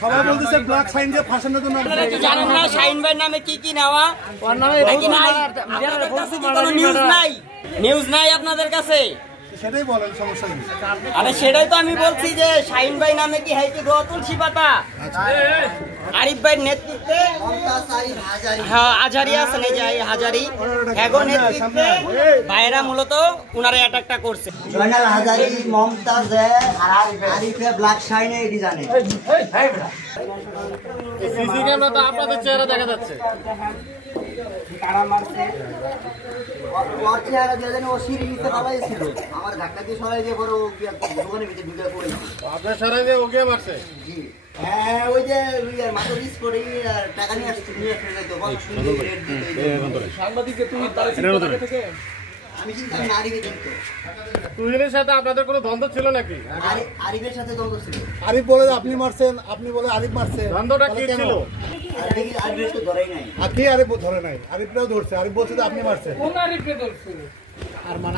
সবাই বলতেছে black shine দিয়ে ফাঁসানোর জন্য। আপনারা কি জানেন না শাইন ভাইয়ের নামে কি কি নেওয়া? ওর নামে নিউজ নাই আপনাদের কাছে? সেটাই বলেন, সমস্যা নেই। আরে সেটাই তো আমি বলছি যে শাইন ভাই নামে কি হয় কি তুলসী পাতা? আরিফ ভাইয়ের নেতৃত্বে হ্যাঁ হাজারি আছে না, যাই হাজারি এখন নেতৃত্বে ভাইয়েরা মূলত উনারা অ্যাটাকটা করছে। জয়নাল হাজারি মমতাজ আরিফে ব্ল্যাক শাইনে এডি জানে। সিসি ক্যামেরা তো আপনাদের চেহারা দেখা যাচ্ছে। কারা মারছে ওর চেহারা দিয়ে জানি ও সিঁড়ি নিচে পালাইছিল, আমার ধাক্কা দিয়ে সরাই দিয়ে পরে ও দোকানের ভিতরে ঢুকে পড়েছে। আপনার সরাই দিয়ে ওকে মারছে? জি হ্যাঁ, ওই যে মাথা রিস করে টাকা নিয়ে আসছে, নিয়ে আসতে তো বল সুন্দর রেট দিতে সাংবাদিককে তুমি তার থেকে আমি চিন্তা না আরিফে দেখতো। তুহিনের সাথে আপনাদের কোনো দ্বন্দ্ব ছিল নাকি? আরিফের সাথে দ্বন্দ্ব ছিল। আরিফ বলে আপনি মারছেন, আপনি বলে আরিফ মারছে, দ্বন্দ্বটা কি ছিল? আরিফ তো ধরেই নাই। আর কি আরিফ ধরে নাই? আরিফটাও ধরছে, আরিফ বলছে যে আপনি মারছেন। কোন আরিফকে ধরছে? আরমান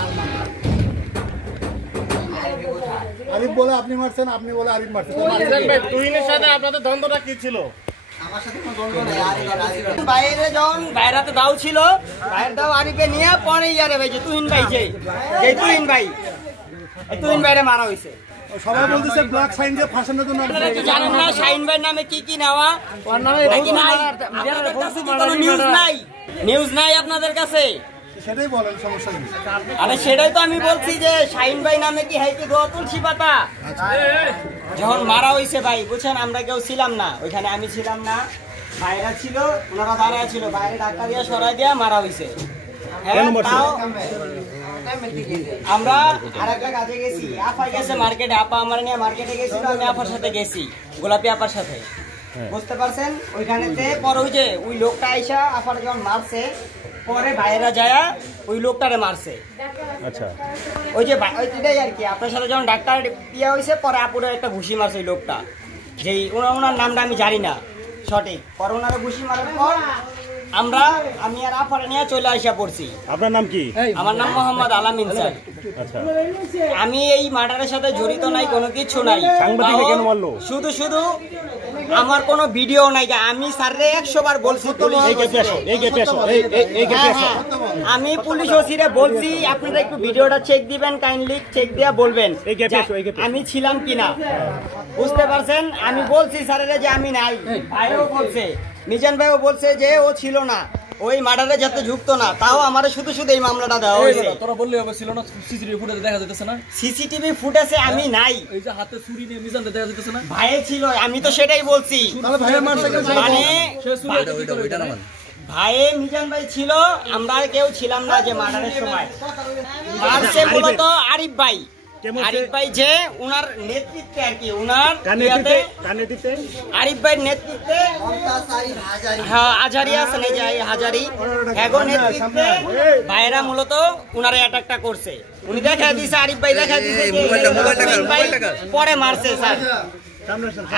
আরিফ বলে আপনি মারছেন, আপনি বলে আরিফ মারছেন। তুহিনের সাথে আপনাদের দ্বন্দ্বটা কি ছিল? আমার সাথে কোনো দ্বন্দ্ব নাই। বাইরে যখন বাইরাতে দাও ছিল, বাইরের দাও আরিফে নিয়ে পরে ইয়ারে ভাই যে তুহিন ভাই যে তুহিন ভাই তুহিন ভাইরে মারা হয়েছে। সবাই বলতেছে ব্ল্যাক শাইন দিয়ে ফাঁসানোর জন্য। আপনারা কি জানেন না শাইন ভাইয়ের নামে কি কি নেওয়া? ওর নামে নিউজ নাই আপনাদের কাছে? সেটাই বলেন, সমস্যা নেই। আরে সেটাই তো আমি বলছি যে শাইন ভাই নামে কি হয় কি তুলসী পাতা? যখন মারা হয়েছে ভাই বুঝছেন, আমরা কেউ ছিলাম না ওইখানে, আমি ছিলাম না, বাইরা ছিল, ওনারা দাঁড়ায় ছিল, বাইরে ধাক্কা দিয়ে সরাই দিয়ে মারা হয়েছে। আমরা আরেকটা কাজে গেছি, আপা গেছে মার্কেটে, আপা আমার নিয়ে মার্কেটে গেছিল, আমি আপার সাথে গেছি, গোলাপি আপার সাথে, বুঝতে পারছেন? ওইখানেতে পরে ওই যে ওই লোকটা আইসা আপার যখন মারছে, পরে ভাইয়েরা যায় ওই লোকটারে মারছে। আচ্ছা, ওই যে ওইটাই আর কি, আপনার সাথে যখন ডাক্তার ইয়া হয়েছে, পরে আপুরে একটা ঘুষি মারছে ওই লোকটা, যেই ওনার নামটা আমি জানি না সঠিক, পরে ওনারা ঘুষি মারার পর আমি আর আফারে নিয়ে চলে আসা পড়ছি। আপনার নাম কি? আমার নাম মোহাম্মদ আলামিন স্যার। আচ্ছা, আমি এই মার্ডারের সাথে জড়িত নাই, কোনো কিছু নাই। শুধু আমার কোনো ভিডিও নাই, আমি স্যাররে 100 বার বলছি, আমি পুলিশ ওসিরে বলছি আপনারা একটু ভিডিওটা চেক দিবেন, কাইন্ডলি চেক দিয়া বলবেন আমি ছিলাম কিনা, বুঝতে পারছেন? আমি বলছি স্যারেরা যে আমি নাই, ভাইও বলছে, মিজান ভাইও বলছে যে ও ছিল না, ওই মার্ডারে যাতে যুক্ত না, তাও আমারে শুধু এই মামলাটা দেওয়া হয়েছে। তোরা বললে হবে ছিল না, সিসিটিভি ফুটেজে দেখা যাইতেছে না? সিসিটিভি ফুটেজে আমি নাই, এই যে হাতে ছুরি নিয়ে মিজান দেখা যাইতেছে না? ভাই ছিল, আমি তো সেটাই বলছি, মানে ভাই মিজান ভাই ছিল, আমরা কেউ ছিলাম না যে মার্ডারের সময়। মারছে মূলত আরিফ ভাই, আরিফ ভাই যে উনার নেতৃত্বে আর কি, উনার আরিফ ভাইয়ের নেতৃত্বে হ্যাঁ হাজারি আছে না, যাই হাজারি এখন নেতৃত্বে ভাইয়েরা মূলত উনারা অ্যাটাকটা করছে। উনি দেখা দিয়েছে, আরিফ ভাই দেখা দিয়েছে, পরে মারছে স্যার।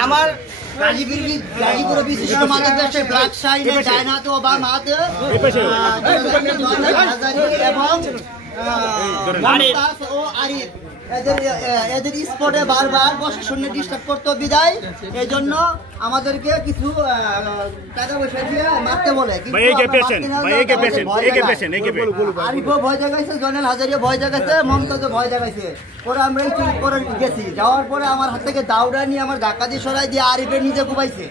আমার গাজীপুর বিশিষ্ট মাদক ব্যবসায়ী ব্ল্যাক শাইনে ডায়নাত ওবামা এবং মমতাজ ও আরিফ এদের স্পটে বারবার প্রশাসন ডিস্টার্ব করতো, বিদায় এই জন্য আমাদেরকে কিছু টাকা পয়সা দিয়ে মারতে বলে। আরিফও ভয় দেখাইছে, জয়নাল হাজারিও ভয় দেখাইছে, মমতাজও ভয় দেখাইছে। পরে আমরা এই করে গেছি, যাওয়ার পরে আমার হাত থেকে দাউড়া নিয়ে আমার ধাক্কা দিয়ে সরাই দিয়ে আরিফের নিজে কুবাইছে।